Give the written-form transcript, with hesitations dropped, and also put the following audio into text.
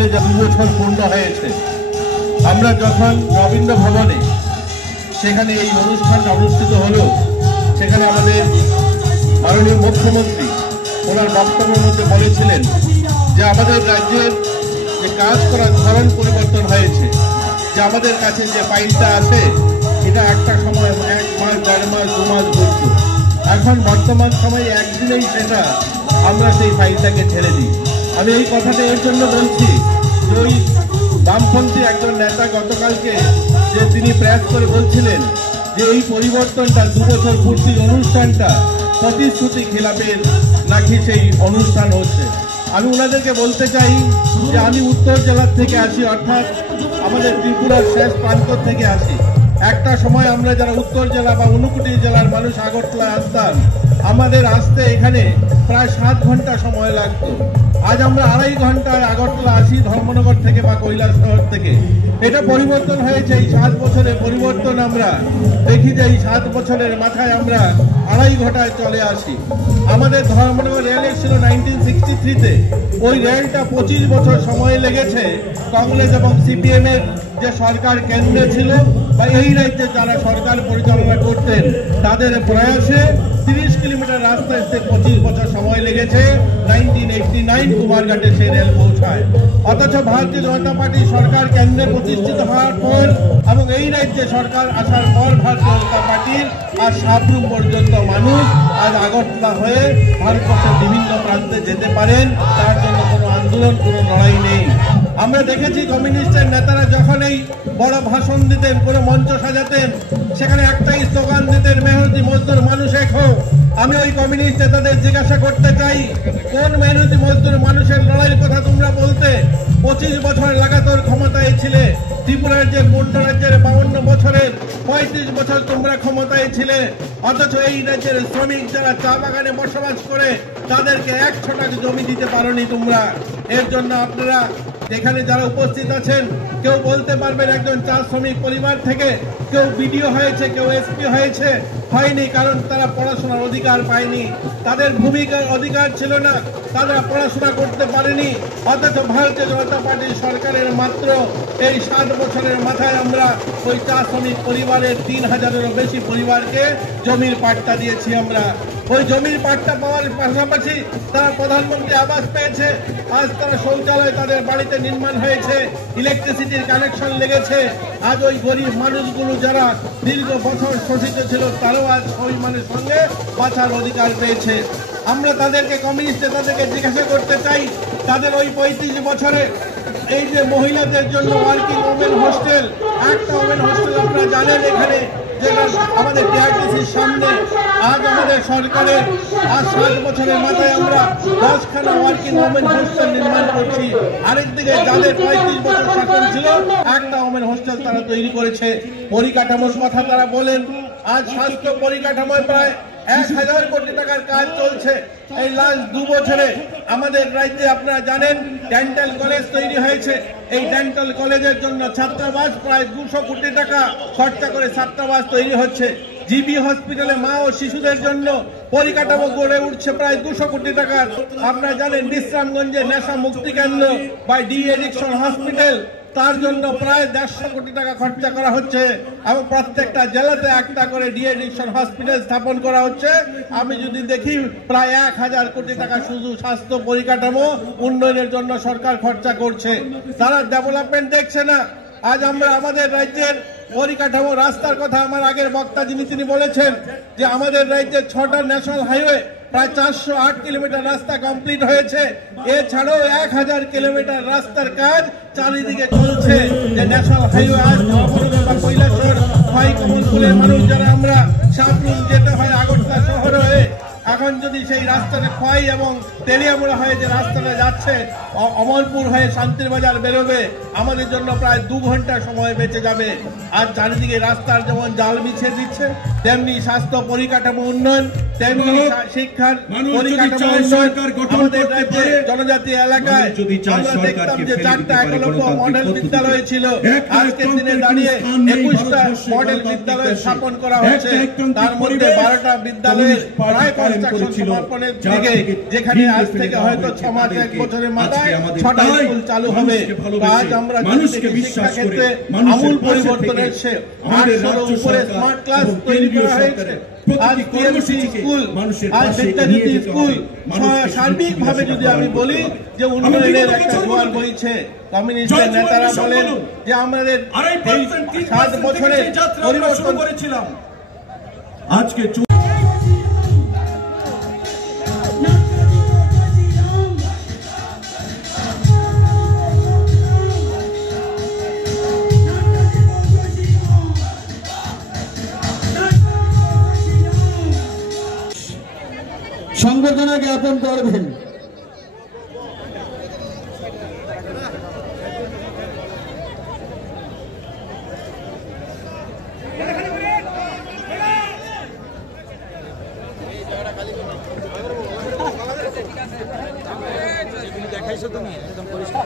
যে 2 বছর পূর্ণ হয়েছে। আমরা যখন রবীন্দ্র ভবনে সেখানে এই অনুষ্ঠানটা অনুষ্ঠিত হলো, সেখানে আমাদের মাননীয় মুখ্যমন্ত্রী ওনার বক্তব্যের মধ্যে বলেছিলেন যে আমাদের রাজ্যের যে কাজ করার ধরন পরিবর্তন হয়েছে, যে আমাদের কাছে যে ফাইলটা আছে এটা একটা সময় 1 মাস 1.5 মাস 2 মাস ঘুরত, এখন বর্তমান সময়ে একদিনেই সেটা আমরা সেই ফাইলটাকে ছেড়ে দিই। আমি এই কথাটা এর জন্য বলছি যে ওই বামপন্থী একজন নেতা গতকালকে যে তিনি প্রেস করে বলছিলেন যে এই পরিবর্তনটা 2 বছর পূর্তির অনুষ্ঠানটা প্রতিশ্রুতি খেলাপের নাকি সেই অনুষ্ঠান হচ্ছে। আমি ওনাদেরকে বলতে চাই যে আমি উত্তর জেলার থেকে আসি, অর্থাৎ আমাদের ত্রিপুরার শেষ প্রান্ত থেকে আসি। একটা সময় আমরা যারা উত্তর জেলা বা ঊনকোটি জেলার মানুষ আগরতলায় আসতাম, আমাদের আসতে এখানে প্রায় 7 ঘন্টা সময় লাগতো। আজ আমরা 2.5 ঘন্টায় আগরতলা আসি ধর্মনগর থেকে বা কৈলাসহর থেকে। এটা পরিবর্তন হয়েছে। এই 7 বছরে পরিবর্তন আমরা দেখি যে এই 7 বছরের মাথায় আমরা 2.5 ঘন্টায় চলে আসি। আমাদের ধর্মনগর রেল ছিল 1963-তে, ওই রেলটা 25 বছর সময় লেগেছে কংগ্রেস এবং সিপিএম এর যে সরকার কেন্দ্রে ছিল বা এই রাজ্যে যারা সরকার পরিচালনা করতেন তাদের প্রয়াসে 30 কিলোমিটার রাস্তা আসতে 25 বছর সময় লেগেছে 1989 কুমারঘাটে সেই রেল পৌঁছায়। অথচ ভারতীয় জনতা পার্টি সরকার কেন্দ্রে প্রতিষ্ঠিত হওয়ার পর এবং এই রাজ্যে সরকার আসার পর ভারতীয় জনতা পার্টির আজ সাবরুম পর্যন্ত মানুষ আজ আগরতলা হয়ে ভারতবর্ষের বিভিন্ন প্রান্তে যেতে পারেন, তার জন্য কোনো আন্দোলন কোনো লড়াই নেই। আমরা দেখেছি কমিউনিস্টের নেতারা যখন এই বড় ভাষণ দিতেন, কোনো মঞ্চ সাজাতেন, সেখানে একটাই স্লোগান দিতেন, মেহনতি মজদুর মানুষ এক হোক। আমি ওই কমিউনিস্ট নেতাদের জিজ্ঞাসা করতে চাই, কোন মেহনতি মজদুর মানুষের লড়াইয়ের কথা তোমরা বলতে? 25 বছর লাগাতার ক্ষমতায় ছিলে। ত্রিপুরার যে পূর্ণ রাজ্যের 52 বছরের 35 বছর তোমরা ক্ষমতায় ছিলে, অথচ এই রাজ্যের শ্রমিক যারা চা বাগানে বসবাস করে তাদেরকে 1 ছটাক জমি দিতে পারোনি তোমরা। এর জন্য আপনারা এখানে যারা উপস্থিত আছেন কেউ বলতে পারবেন একজন চা শ্রমিক পরিবার থেকে কেউ বিডিও হয়েছে, কেউ এসপি হয়েছে? হয়নি, কারণ তারা পড়াশোনার অধিকার পায়নি, তাদের ভূমিকার অধিকার ছিল না, তারা পড়াশোনা করতে পারেনি। অথচ ভারতীয় জনতা পার্টি সরকারের মাত্র এই 7 বছরের মাথায় আমরা ওই চা শ্রমিক পরিবারের 3000-এরও বেশি পরিবারকে জমির পাট্টা দিয়েছি। আমরা ওই জমির পাট্টা পাওয়ার পাশাপাশি তারা প্রধানমন্ত্রী আবাস পেয়েছে, আজ তারা শৌচালয় তাদের বাড়িতে নির্মাণ হয়েছে, ইলেকট্রিসিটির কানেকশন লেগেছে। আজ ওই গরিব মানুষগুলো যারা দীর্ঘ বছর শোষিত ছিল তারাও আজ সম্মানের সঙ্গে বাঁচার অধিকার পেয়েছে। আমরা তাদেরকে কমিউনিস্ট নেতাদেরকে জিজ্ঞাসা করতে চাই, তাদের ওই 35 বছরে এই যে মহিলাদের জন্য ওয়ার্কিং ওমেন হোস্টেল, একটা ওমেন হোস্টেল আপনারা জানেন এখানে যেটা আমাদের টিআরটিসির সামনে, আজ আমাদের সরকারের আজ 7 বছরের মাথায় আমরা 10খানা ওয়ার্কিং ওমেন হোস্টেল নির্মাণ করছি। আরেকদিকে যাদের 35 বছর শাসন ছিল একটা ওমেন হোস্টেল তারা তৈরি করেছে। পরিকাঠামোর কথা তারা বলেন, আজ স্বাস্থ্য পরিকাঠামোয় প্রায় 1000 কোটি টাকার কাজ চলছে। এই লাস্ট 2 বছরে আমাদের রাজ্যে আপনারা জানেন ডেন্টাল কলেজ তৈরি হয়েছে। এই ডেন্টাল কলেজের জন্য ছাত্রাবাস প্রায় 200 কোটি টাকা খরচা করে ছাত্রাবাস তৈরি হচ্ছে। জিবি হসপিটালে মা ও শিশুদের জন্য পরিকাঠামো গড়ে উঠছে প্রায় 200 কোটি টাকার। আপনারা জানেন বিশ্রামগঞ্জে নেশা মুক্তি কেন্দ্র বা ডি এডিকশন হসপিটাল, তার জন্য প্রায় 150 কোটি টাকা খরচা করা হচ্ছে এবং প্রত্যেকটা জেলাতে একটা করে ডি এডিকশন হসপিটাল স্থাপন করা হচ্ছে। আমি যদি দেখি প্রায় 1000 কোটি টাকা শুধু স্বাস্থ্য পরিকাঠামো উন্নয়নের জন্য সরকার খরচা করছে। তারা ডেভেলপমেন্ট দেখছে না। আজ আমরা আমাদের রাজ্যের পরিকাঠামো রাস্তার কথা আমার আগের বক্তা তিনি বলেছেন যে আমাদের রাজ্যে 6টা ন্যাশনাল হাইওয়ে প্রায় 408 কিলোমিটার রাস্তা কমপ্লিট হয়েছে। এছাড়াও 1000 কিলোমিটার রাস্তার কাজ চারিদিকে চলছে। যে ন্যাশনাল হাইওয়ে আজ ধর্মনগর বা কৈলাসহর খোয়াই কমলপুরের মানুষ যারা আমরা সাবরুম যেতে হয় আগরতলা শহর হয়ে, এখন যদি সেই রাস্তাটা খোয়াই এবং তেলিয়ামুড়া হয়ে যে রাস্তাটা যাচ্ছে অমরপুর হয়ে শান্তির বাজার বেরোবে, আমাদের জন্য প্রায় 2 ঘন্টা সময় বেঁচে যাবে। আর চারিদিকে রাস্তার যেমন জাল বিছিয়ে দিচ্ছে, তেমনি স্বাস্থ্য পরিকাঠামো উন্নয়ন, তেমনি শিক্ষার পরিকাঠামো উন্নয়ন। আমাদের রাজ্যের জনজাতি এলাকায় আমরা দেখতাম যে 4টা একলব্য মডেল বিদ্যালয় ছিল, আজকের দিনে দাঁড়িয়ে 21টা মডেল বিদ্যালয় স্থাপন করা হচ্ছে। তার মধ্যে 12টা বিদ্যালয়ের প্রায় করেছিল, যেখানে আজ থেকে হয়তো 6 মাস 1 বছরের মাথায় 6টা স্কুল চালু হবে। আজ আমরা মানুষকে বিশ্বাস করে আমূল পরিবর্তন এসেছে। 800 উপরে স্মার্ট ক্লাস তৈরি করা হয়েছে। আজ স্কুল, আজ বিদ্যাজ্যোতি স্কুল, সার্বিকভাবে যদি আমি বলি যে উন্নয়নের একটা জোয়ার বইছে। কমিউনিস্টের নেতারা বলেন যে আমাদের 7 বছরের পরিবর্তন করেছিলাম। আজকে সংবর্ধনা জ্ঞাপন করবেন। দেখাইছো তুমি একদম পরিষ্কার।